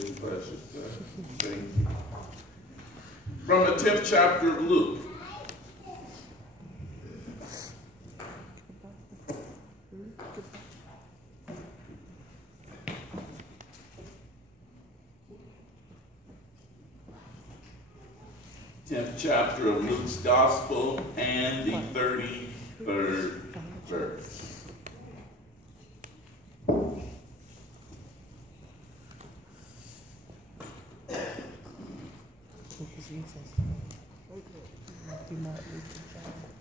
It's a pleasure, sir. Thank you. From the 10th chapter of Luke. Chapter of Luke's Gospel and the 33rd verse.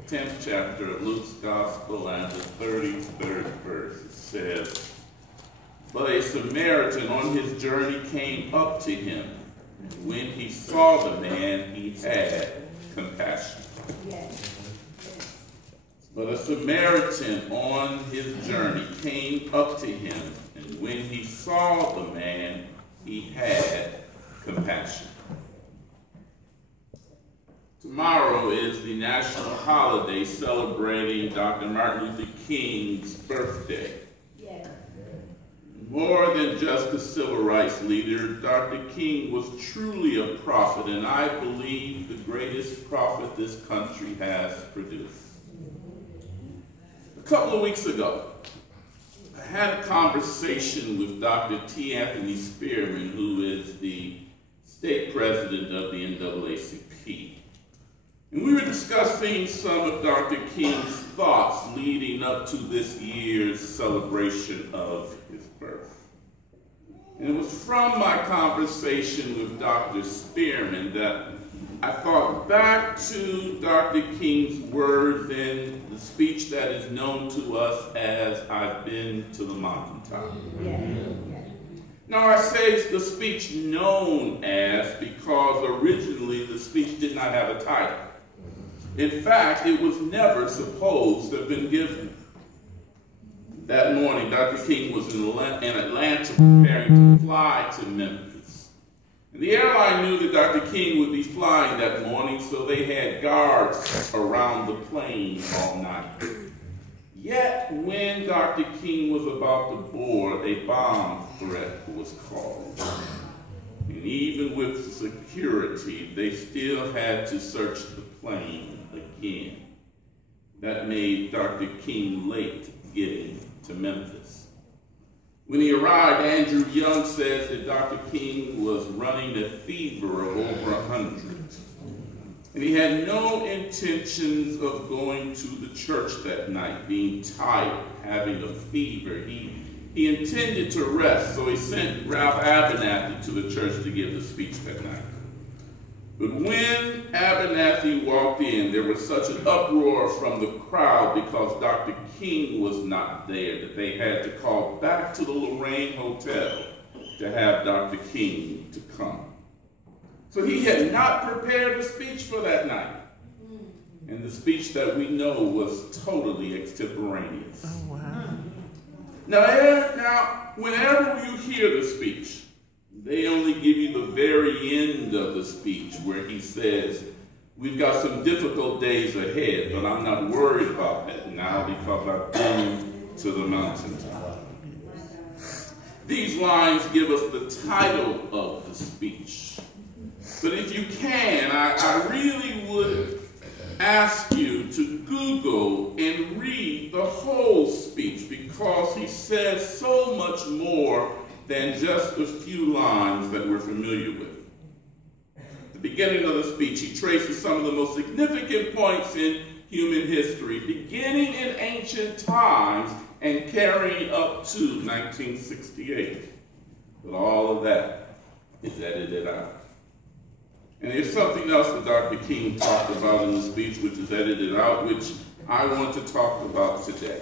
Tenth chapter of Luke's Gospel and the 33rd verse. It says, "But a Samaritan on his journey came up to him. When he saw the man, he had compassion." But a Samaritan on his journey came up to him, and when he saw the man, he had compassion. Tomorrow is the national holiday celebrating Dr. Martin Luther King's birthday. More than just a civil rights leader, Dr. King was truly a prophet, and I believe the greatest prophet this country has produced. A couple of weeks ago, I had a conversation with Dr. T. Anthony Spearman, who is the state president of the NAACP. And we were discussing some of Dr. King's thoughts leading up to this year's celebration of his birth. And it was from my conversation with Dr. Spearman that I thought back to Dr. King's words in the speech that is known to us as "I've been to the mountaintop." Now I say it's the speech known as because originally the speech did not have a title. In fact, it was never supposed to have been given. That morning, Dr. King was in Atlanta preparing to fly to Memphis. And the airline knew that Dr. King would be flying that morning, so they had guards around the plane all night. Yet, when Dr. King was about to board, a bomb threat was called. And even with security, they still had to search the plane again. That made Dr. King late getting to Memphis. When he arrived, Andrew Young says that Dr. King was running a fever of over 100. And he had no intentions of going to the church that night, being tired, having a fever. He intended to rest, so he sent Ralph Abernathy to the church to give the speech that night. But when Abernathy walked in, there was such an uproar from the crowd because Dr. King was not there that they had to call back to the Lorraine Hotel to have Dr. King to come. So he had not prepared a speech for that night. And the speech that we know was totally extemporaneous. Oh, wow. Now, whenever you hear the speech, they only give you the very end of the speech where he says, "We've got some difficult days ahead, but I'm not worried about that now because I've been to the mountaintop." These lines give us the title of the speech. But if you can, I really would ask you to Google and read the whole speech because he says so much more than just a few lines that we're familiar with. At the beginning of the speech, he traces some of the most significant points in human history, beginning in ancient times and carrying up to 1968. But all of that is edited out. And there's something else that Dr. King talked about in the speech which is edited out, which I want to talk about today.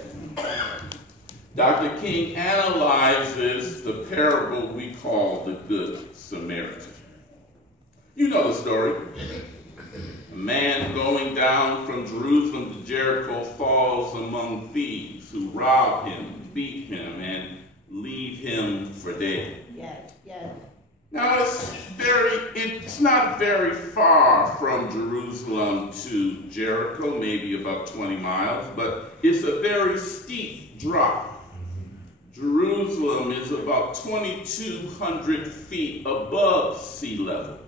Dr. King analyzes the parable we call the Good Samaritan. You know the story. A man going down from Jerusalem to Jericho falls among thieves who rob him, beat him, and leave him for dead. Yes. Now, it's not very far from Jerusalem to Jericho, maybe about 20 miles, but it's a very steep drop. Jerusalem is about 2,200 feet above sea level.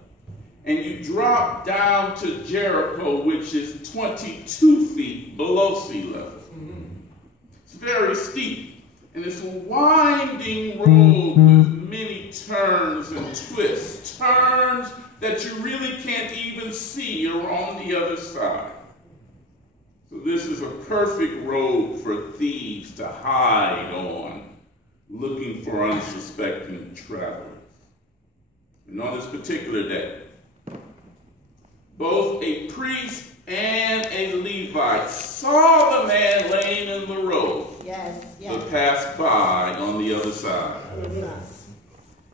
And you drop down to Jericho, which is 22 feet below sea level. It's very steep. And it's a winding road with many turns and twists. Turns that you really can't even see are on the other side. So this is a perfect road for thieves to hide on, looking for unsuspecting travelers. And on this particular day, both a priest and a Levite saw the man laying in the road. Yes. But passed by on the other side.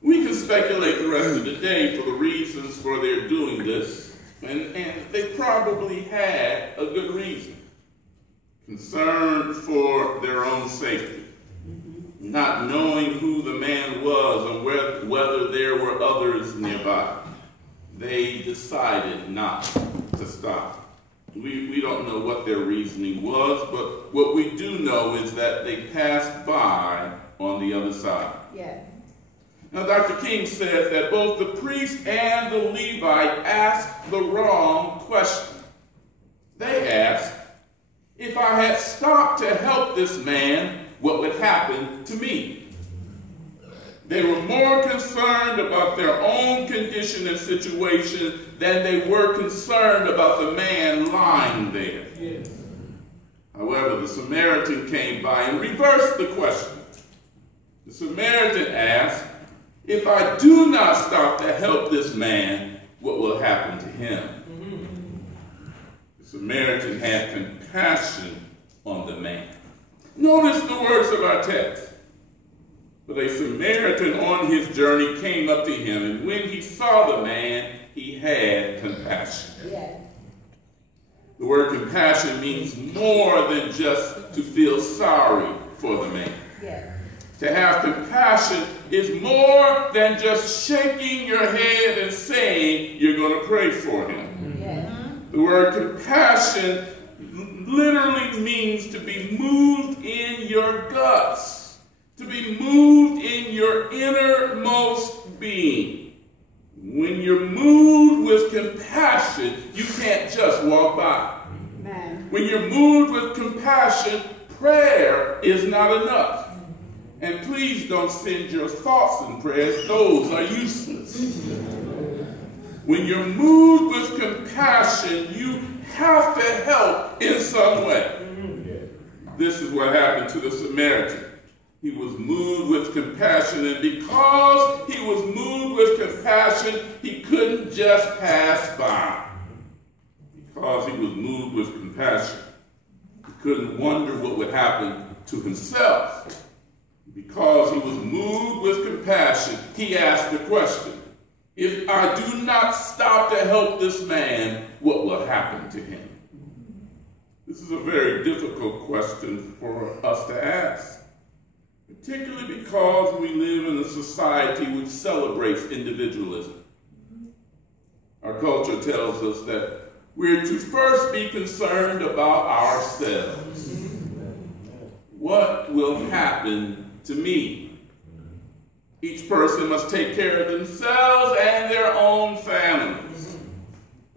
We can speculate the rest of the day for the reasons for their doing this, and they probably had a good reason. Concern for their own safety. Not knowing who the man was and whether there were others nearby. They decided not to stop. We don't know what their reasoning was, but what we do know is that they passed by on the other side. Yeah. Now, Dr. King says that both the priest and the Levite asked the wrong question. They asked, if I had stopped to help this man, what would happen to me? They were more concerned about their own condition and situation than they were concerned about the man lying there. Yes. However, the Samaritan came by and reversed the question. The Samaritan asked, if I do not stop to help this man, what will happen to him? The Samaritan had compassion on the man. Notice the words of our text. But a Samaritan on his journey came up to him, and when he saw the man, he had compassion. Yeah. The word compassion means more than just to feel sorry for the man. Yeah. To have compassion is more than just shaking your head and saying you're going to pray for him. Yeah. The word compassion literally means to be moved in your guts, to be moved in your innermost being. When you're moved with compassion, you can't just walk by. Amen. When you're moved with compassion, prayer is not enough. And please don't send your thoughts and prayers. Those are useless. When you're moved with compassion, you have to help in some way. This is what happened to the Samaritan. He was moved with compassion, and because he was moved with compassion, he couldn't just pass by. Because he was moved with compassion, he couldn't wonder what would happen to himself. Because he was moved with compassion, he asked the question, if I do not stop to help this man, what will happen to him? This is a very difficult question for us to ask, particularly because we live in a society which celebrates individualism. Our culture tells us that we're to first be concerned about ourselves. What will happen to me? Each person must take care of themselves and their own families.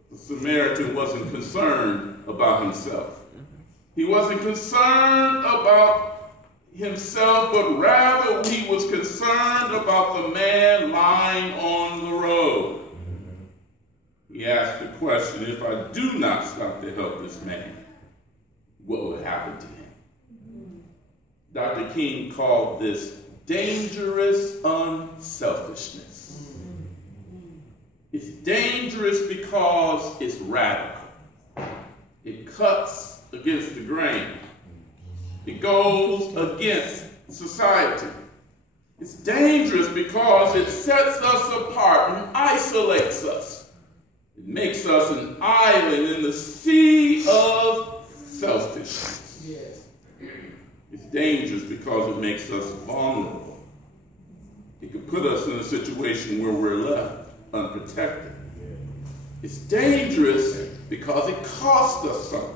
The Samaritan wasn't concerned about himself. He wasn't concerned about himself, but rather he was concerned about the man lying on the road. He asked the question, if I do not stop to help this man, what will happen to him? Dr. King called this dangerous unselfishness. It's dangerous because it's radical. It cuts against the grain. It goes against society. It's dangerous because it sets us apart and isolates us. It makes us an island in the sea of selfishness. Yes. It's dangerous because it makes us vulnerable. It could put us in a situation where we're left unprotected. It's dangerous because it costs us something.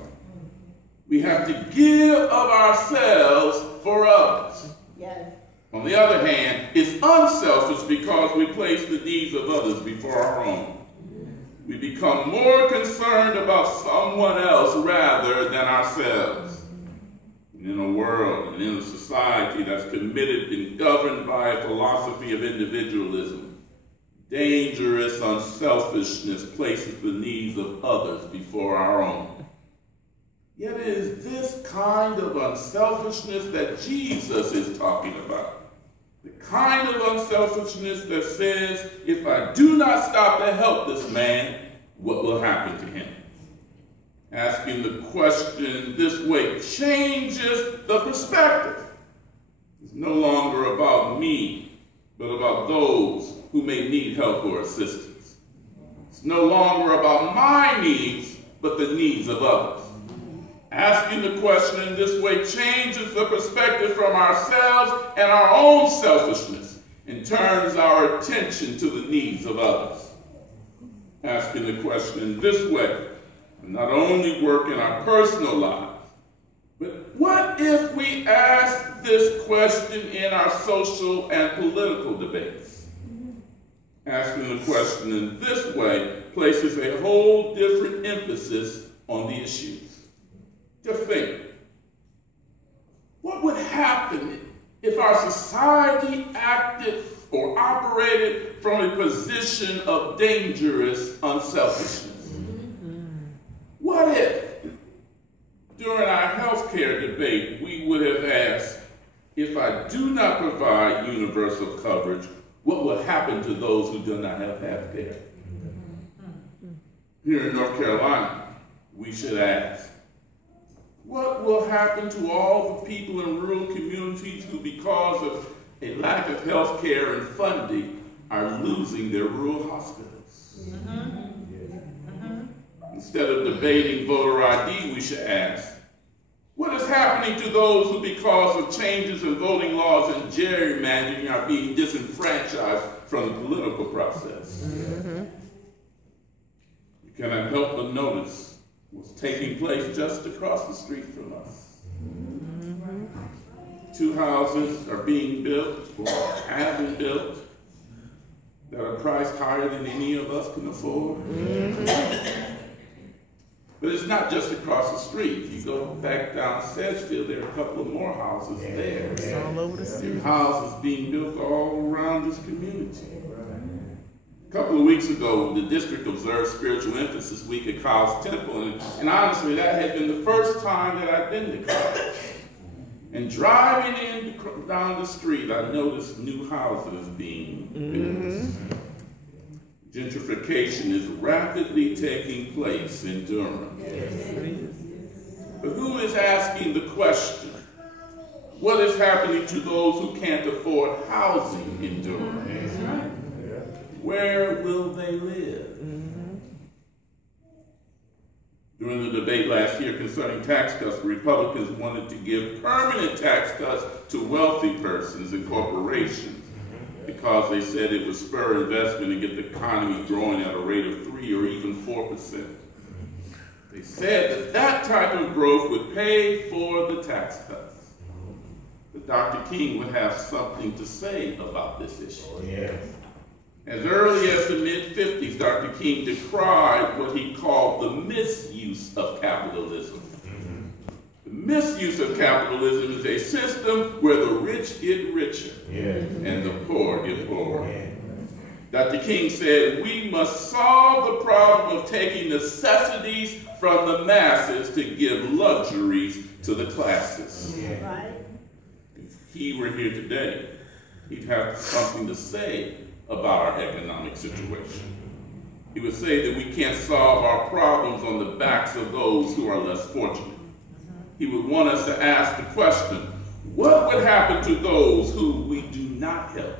We have to give of ourselves for others. Yes. on the other hand, is unselfish because we place the needs of others before our own. We become more concerned about someone else rather than ourselves. In a world and in a society that's committed and governed by a philosophy of individualism, dangerous unselfishness places the needs of others before our own. Yet it is this kind of unselfishness that Jesus is talking about. The kind of unselfishness that says, if I do not stop to help this man, what will happen to him? Asking the question this way changes the perspective. It's no longer about me, but about those who may need help or assistance. It's no longer about my needs, but the needs of others. Asking the question in this way changes the perspective from ourselves and our own selfishness and turns our attention to the needs of others. Asking the question in this way not only work in our personal lives, but what if we ask this question in our social and political debates? Asking the question in this way places a whole different emphasis on the issues. Just think, what would happen if our society acted or operated from a position of dangerous unselfishness? What if, during our health care debate, we would have asked, if I do not provide universal coverage, what will happen to those who do not have health care? Here in North Carolina, we should ask, what will happen to all the people in rural communities who, because of a lack of health care and funding, are losing their rural hospitals? Instead of debating voter ID, we should ask, what is happening to those who, because of changes in voting laws and gerrymandering, are being disenfranchised from the political process? You cannot help but notice what's taking place just across the street from us. 2 houses are being built or have been built that are priced higher than any of us can afford. But it's not just across the street. If you go back down Sedgefield, there are a couple of more houses there. It's all over the city. There are houses being built all around this community. A couple of weeks ago, the district observed Spiritual Emphasis Week at Kyle's Temple, and honestly, that had been the first time that I'd been to Kyle's. And driving down the street, I noticed new houses being built. Gentrification is rapidly taking place in Durham. But who is asking the question, what is happening to those who can't afford housing in Durham? Where will they live? During the debate last year concerning tax cuts, the Republicans wanted to give permanent tax cuts to wealthy persons and corporations because they said it would spur investment and get the economy growing at a rate of 3 or even 4%. They said that that type of growth would pay for the tax cuts. But Dr. King would have something to say about this issue. As early as the mid-50s, Dr. King decried what he called the misuse of capitalism. The misuse of capitalism is a system where the rich get richer and the poor get poorer. Dr. King said, we must solve the problem of taking necessities from the masses to give luxuries to the classes. If he were here today, he'd have something to say about our economic situation. He would say that we can't solve our problems on the backs of those who are less fortunate. He would want us to ask the question, what would happen to those who we do not help?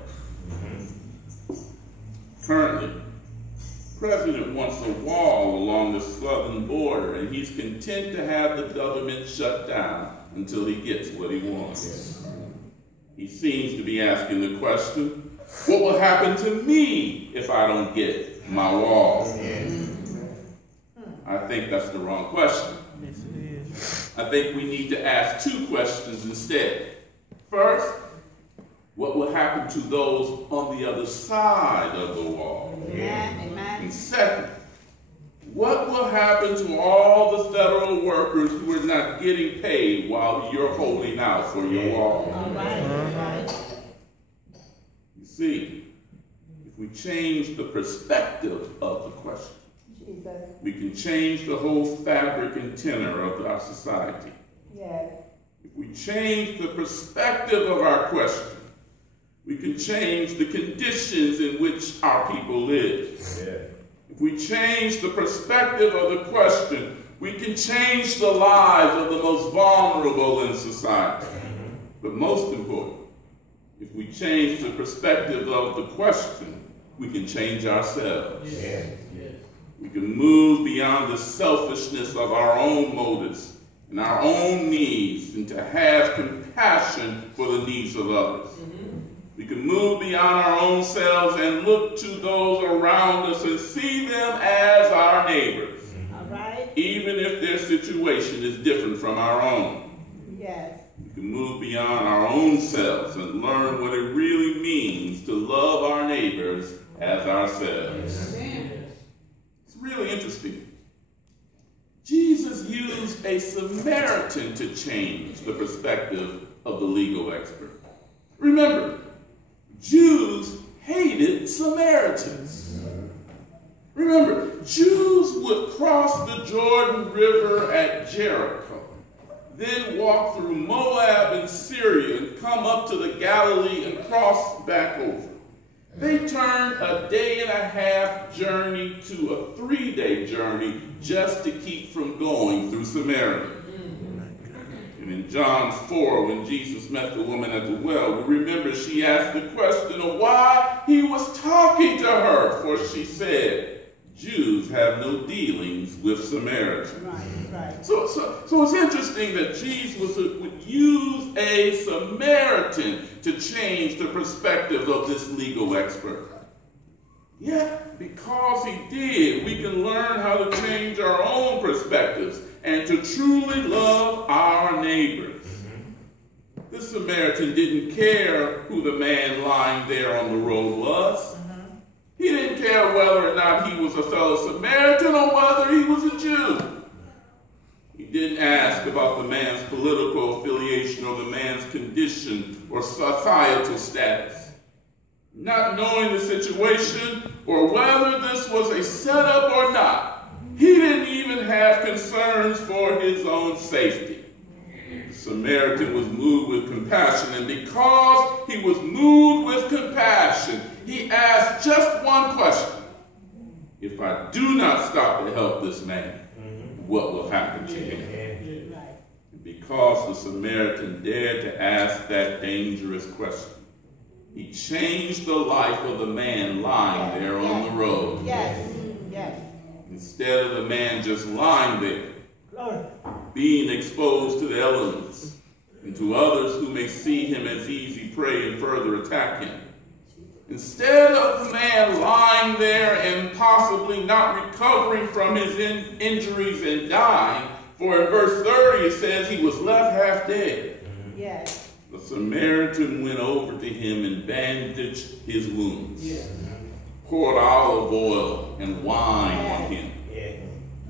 Currently, the president wants a wall along the southern border, and he's content to have the government shut down until he gets what he wants. He seems to be asking the question, what will happen to me if I don't get my wall? I think that's the wrong question. I think we need to ask 2 questions instead. First, What will happen to those on the other side of the wall? Amen. And second, what will happen to all the federal workers who are not getting paid while you're holding out for your wall? All right. You see, if we change the perspective of the question, we can change the whole fabric and tenor of our society. Yes. If we change the perspective of our question, we can change the conditions in which our people live. If we change the perspective of the question, we can change the lives of the most vulnerable in society. But most important, if we change the perspective of the question, we can change ourselves. We can move beyond the selfishness of our own motives and our own needs and to have compassion for the needs of others. We can move beyond our own selves and look to those around us and see them as our neighbors. All right. Even if their situation is different from our own. Yes. We can move beyond our own selves and learn what it really means to love our neighbors as ourselves. It's really interesting. Jesus used a Samaritan to change the perspective of the legal expert. Remember, Jews hated Samaritans. Remember, Jews would cross the Jordan River at Jericho, then walk through Moab and Syria and come up to the Galilee and cross back over. They turned a day-and-a-half journey to a 3-day journey just to keep from going through Samaria. And in John 4, when Jesus met the woman at the well, we remember she asked the question of why he was talking to her, for she said, Jews have no dealings with Samaritans. Right. So it's interesting that Jesus would use a Samaritan to change the perspective of this legal expert. Yet, because he did, we can learn how to change our own perspectives and to truly love our neighbors. This Samaritan didn't care who the man lying there on the road was. He didn't care whether or not he was a fellow Samaritan or whether he was a Jew. He didn't ask about the man's political affiliation or the man's condition or societal status. Not knowing the situation or whether this was a setup or not, he didn't even have concerns for his own safety. The Samaritan was moved with compassion, and because he was moved with compassion, he asked just one question. If I do not stop to help this man, what will happen to him? Because the Samaritan dared to ask that dangerous question, he changed the life of the man lying there on the road. Instead of the man just lying there, being exposed to the elements and to others who may see him as easy prey and further attack him. Instead of the man lying there and possibly not recovering from his injuries and dying, for in verse 30 it says he was left half dead. The Samaritan went over to him and bandaged his wounds, poured olive oil and wine on him.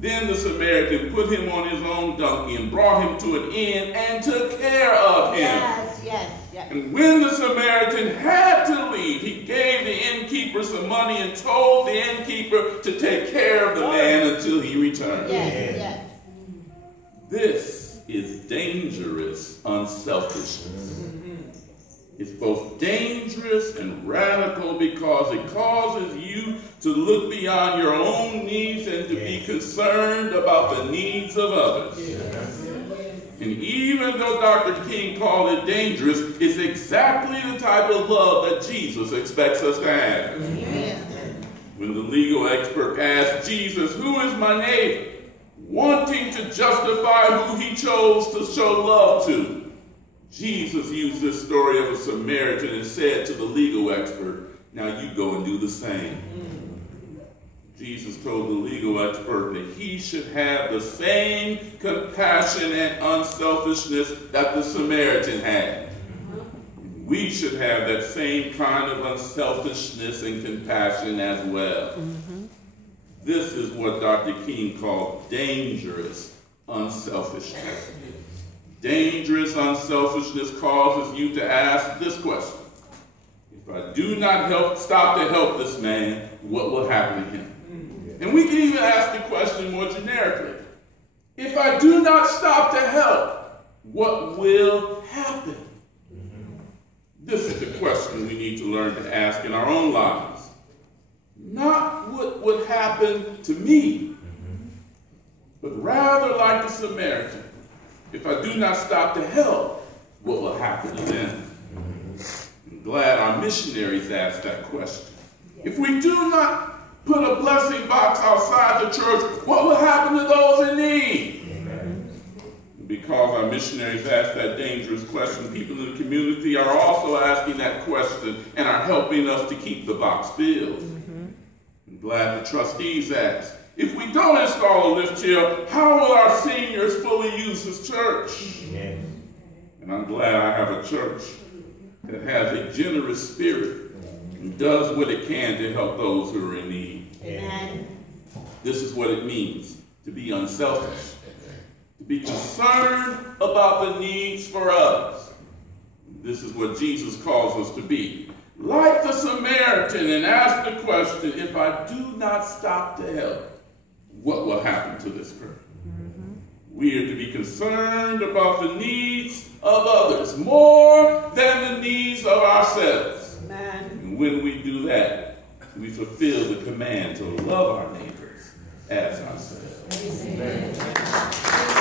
Then the Samaritan put him on his own donkey and brought him to an inn and took care of him. And when the Samaritan had to leave, he gave the innkeeper some money and told the innkeeper to take care of the man until he returned. This is dangerous unselfishness. It's both dangerous and radical because it causes you to look beyond your own needs and to be concerned about the needs of others. And even though Dr. King called it dangerous, it's exactly the type of love that Jesus expects us to have. When the legal expert asked Jesus, "Who is my neighbor?" wanting to justify who he chose to show love to, Jesus used this story of a Samaritan and said to the legal expert, "Now you go and do the same." Jesus told the legal expert that he should have the same compassion and unselfishness that the Samaritan had. we should have that same kind of unselfishness and compassion as well. This is what Dr. King called dangerous unselfishness. Dangerous unselfishness causes you to ask this question: if I do not stop to help this man, what will happen to him? And we can even ask the question more generically: if I do not stop to help, what will happen? This is the question we need to learn to ask in our own lives. Not what would happen to me, but rather like the Samaritan. If I do not stop to help, what will happen to them? I'm glad our missionaries asked that question. If we do not put a blessing box outside the church, what will happen to those in need? Because our missionaries asked that dangerous question, people in the community are also asking that question and are helping us to keep the box filled. I'm glad the trustees asked, if we don't install a lift hill, how will our seniors fully use this church? And I'm glad I have a church that has a generous spirit and does what it can to help those who are in need. Amen. This is what it means to be unselfish. To be concerned about the needs for others. This is what Jesus calls us to be. Like the Samaritan, and ask the question, if I do not stop to help, what will happen to this person? We are to be concerned about the needs of others more than the needs of ourselves. Amen. And when we do that, we fulfill the command to love our neighbors as ourselves. Amen.